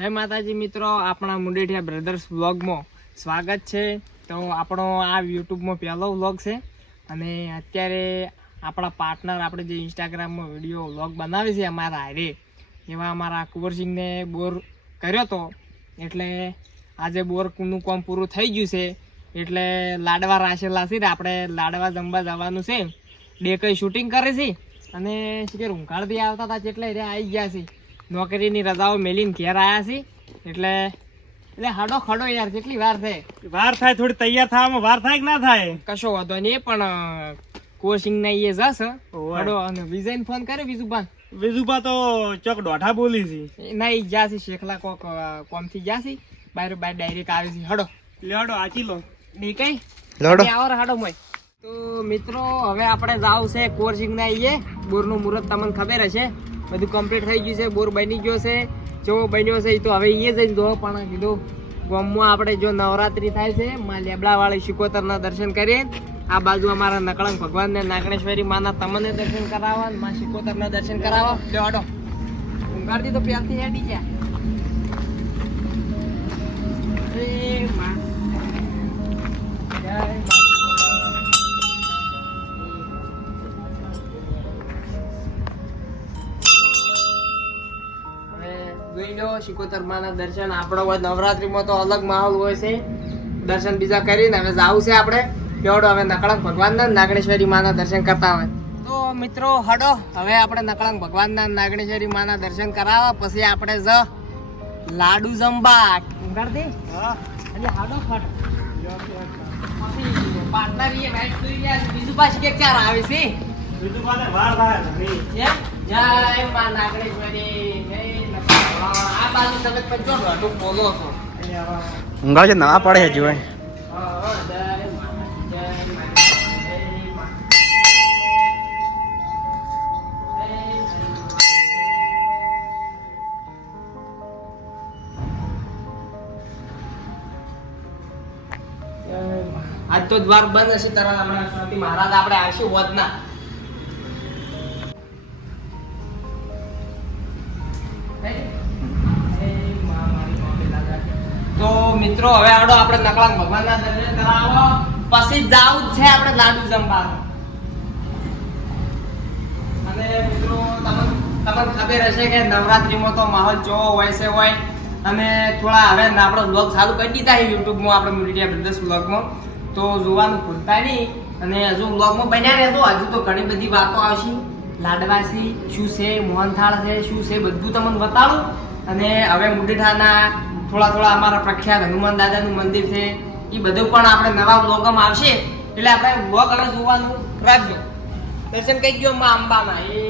જય માતાજી મિત્રો, આપણા મુંડેઠિયા બ્રધર્સ વ્લોગમાં સ્વાગત છે. તો આપણો આ યુટ્યુબમાં પહેલો વ્લોગ છે અને અત્યારે આપણા પાર્ટનર આપણે જે ઇન્સ્ટાગ્રામમાં વીડિયો વ્લોગ બનાવે છે અમારા હારે, એવા અમારા કુંવરસિંહને બોર કર્યો તો, એટલે આજે બોરનું કામ પૂરું થઈ ગયું છે. એટલે લાડવા રાશેલા છે આપણે લાડવા જમવા જવાનું છે. ડે કઈ શૂટિંગ કરે છે. અને શું કે રૂંઘાળથી આવતા હતા એટલે રે આવી ગયા છે. નોકરીની રજાઓ મેલીને ઘેર આવ્યા છે. એટલે એટલે હાડો ખડો યાર કેટલી વાર થાય વાર થાય થોડી તૈયાર થવામાં વાર થાય કે ના થાય? કશો વાંધો નહીં પણ કોચિંગ ના એ જશે હાડો અને વિજયને ફોન કર્યો બીજું પણ તો ચોક દોઢા બોલી છે. ના એ જ્યાં છે શેખલા કોક કોમથી જ્યાં છે. બાર બાર ડાયરેક્ટ આવે છે. હડો. લેડો આચી લો. નહીં કઈ? લડો આવો હાડો મોય. તો મિત્રો હવે આપણે જાવ છે કોચિંગ ના આઈએ બોરનું મુહૂર્ત તમને ખબર હશે. બધું કમ્પ્લીટ થઈ ગયું છે, બોર બની ગયો છે. જો બન્યો છે તો હવે એ જઈને જો પણ કીધું, ગામમાં આપણે જો નવરાત્રી થાય છે, માં લેબડાવાળી શિકોતરના દર્શન કરીએ. આ બાજુ અમારા નકળંગ ભગવાન ને નાગણેશ્વરી માના તમને દર્શન કરાવવા માં શિકોતરના દર્શન કરાવવા લ્યો આડો. ઊંઘાડતી તો પ્યારથી હેડી ગયા. જય મા. જય માં લો શિકોતર માના દર્શન આપણો હોય નવરાત્રીમાં તો અલગ માહોલ હોય છે. દર્શન બીજા કરીને હવે જવું છે આપણે. કેવડો હવે નકળંક ભગવાનના નાગણેશ્વરી માના દર્શન કરતા હોય. તો મિત્રો હડો હવે આપણે નકળંક ભગવાનના નાગણેશ્વરી માના દર્શન કરાવવા પછી આપણે જ લાડુ જંબા ઊંઘાડતી એટલે હાડો ફટ પાર્ટનર એ રાઈટ કરી રહ્યા બીજું પાછું કે ક્યારે આવે છે? બીજું વાર ઘણી. જય માં નાગણેશ્વરી જય ભગવાન. આ બાજુ તમે પણ જો રઢું બોલો છો ઊંઘા છે ના પડે હજુ હા, હા, જય માં, જય માં, જય માં. જય માં. આજ તો દ્વાર બંધ હશે તરત હમણાં શાંતિ મહારાજ આપણે આવશે હોત ના તો મિત્રો, હવે આવડો આપણે નકળાંગ ભગવાનના દર્શન કરાવો. પછી જાવું છે આપણે લાડુ જમવા અને મિત્રો, તમને તમને ખબર હશે કે નવરાત્રીમાં તો માહોલ જોવો હોય છે હોય. અને થોડા હવે આપણો બ્લોગ ચાલુ કરી દીધા છે યુટ્યુબમાં, આપણે મીડિયા બ્રધર્સ બ્લોગમાં તો જોવાનું ભૂલતા નહીં. અને હજુ બ્લોગમાં બન્યા રહેતો હજુ તો ઘણી બધી વાતો આવશે. લાડવાસી શું છે, મોહનથાળ છે, શું છે, બધું તમને બતાવું. અને હવે મુંડેઠાના થોડા થોડા અમારા પ્રખ્યાત હનુમાન દાદાનું મંદિર છે એ બધું પણ આપણે નવા બ્લોગમાં આવશે એટલે આપણે બ્લોગ અને જોવાનું રાખજો દર્શન કઈ ગયો માં અંબાના એ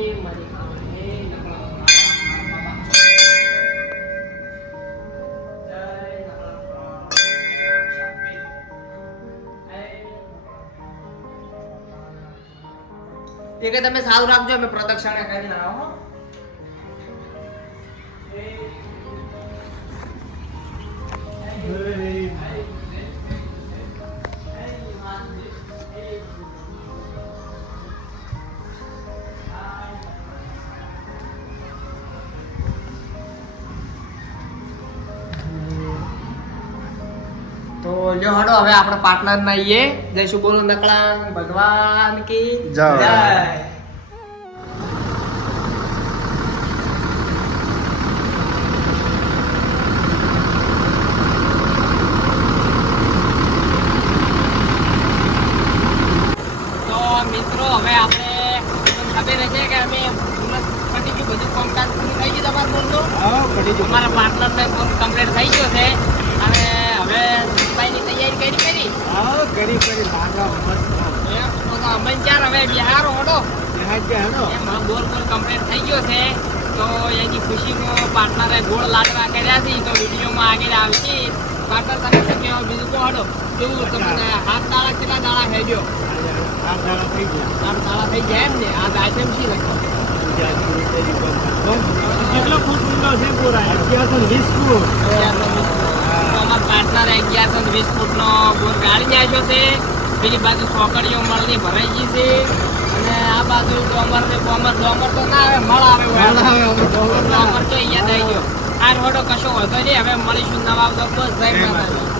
એ તમે સારું રાખજો અમે પ્રદક્ષિણા કરીને આવો તો જો હડો હવે આપણે પાર્ટનર ના જઈશું બોલો નકળા ભગવાન કી જય. તો મિત્રો હવે આપણે તમને ખબર હશે કે અમે સુરત પટી ગયું બધું કામકાજ પૂરું થઈ ગયું તમારું બોલનું હા, પડી ગયું. અમારા પાર્ટનર ને કમ્પ્લીટ થઈ ગયો છે. અને હવે સફાઈની તૈયારી કરી કરી? હા, કરી કરી. ભાગા મસ્ત. એમ? તો તો અમે ચાર હવે બિહાર ઓડો હેડો. એમ બોર બોર કમ્પ્લીટ થઈ ગયો છે. તો એની ખુશીમાં પાર્ટનરે ગોળ લાડવા કર્યા છે. તો વિડીયોમાં આગળ આવશે. પાર્ટનર તમે શું કહેવા બીજું કોડો કેવું તમને? હાથ દાડા કેટલા દાડા ગયો? આ દાડા થઈ ગયા. આઠ દાડા થઈ ગયા એમ ને? આ આઈટમ શી લખો કેટલો. કેટલો છે પૂરા અગિયારસો વીસ ફૂટ. અમારા પાર્ટનરે અગિયારસો વીસ ફૂટનો બોર ગાળી નાખ્યો છે. બીજી બાજુ સોકડીઓ મળની ભરાઈ ગઈ છે. અને આ બાજુ ડોમર ને બોમર ડોમર તો ના આવે મળ આવે હોય. મળ આવે, હવે ડોમર ના આવે. ડોમર તો અહીંયા થઈ ગયો. આ રોડો કશો વધો નહીં હવે મળીશું નવા બસ જય માતાજી.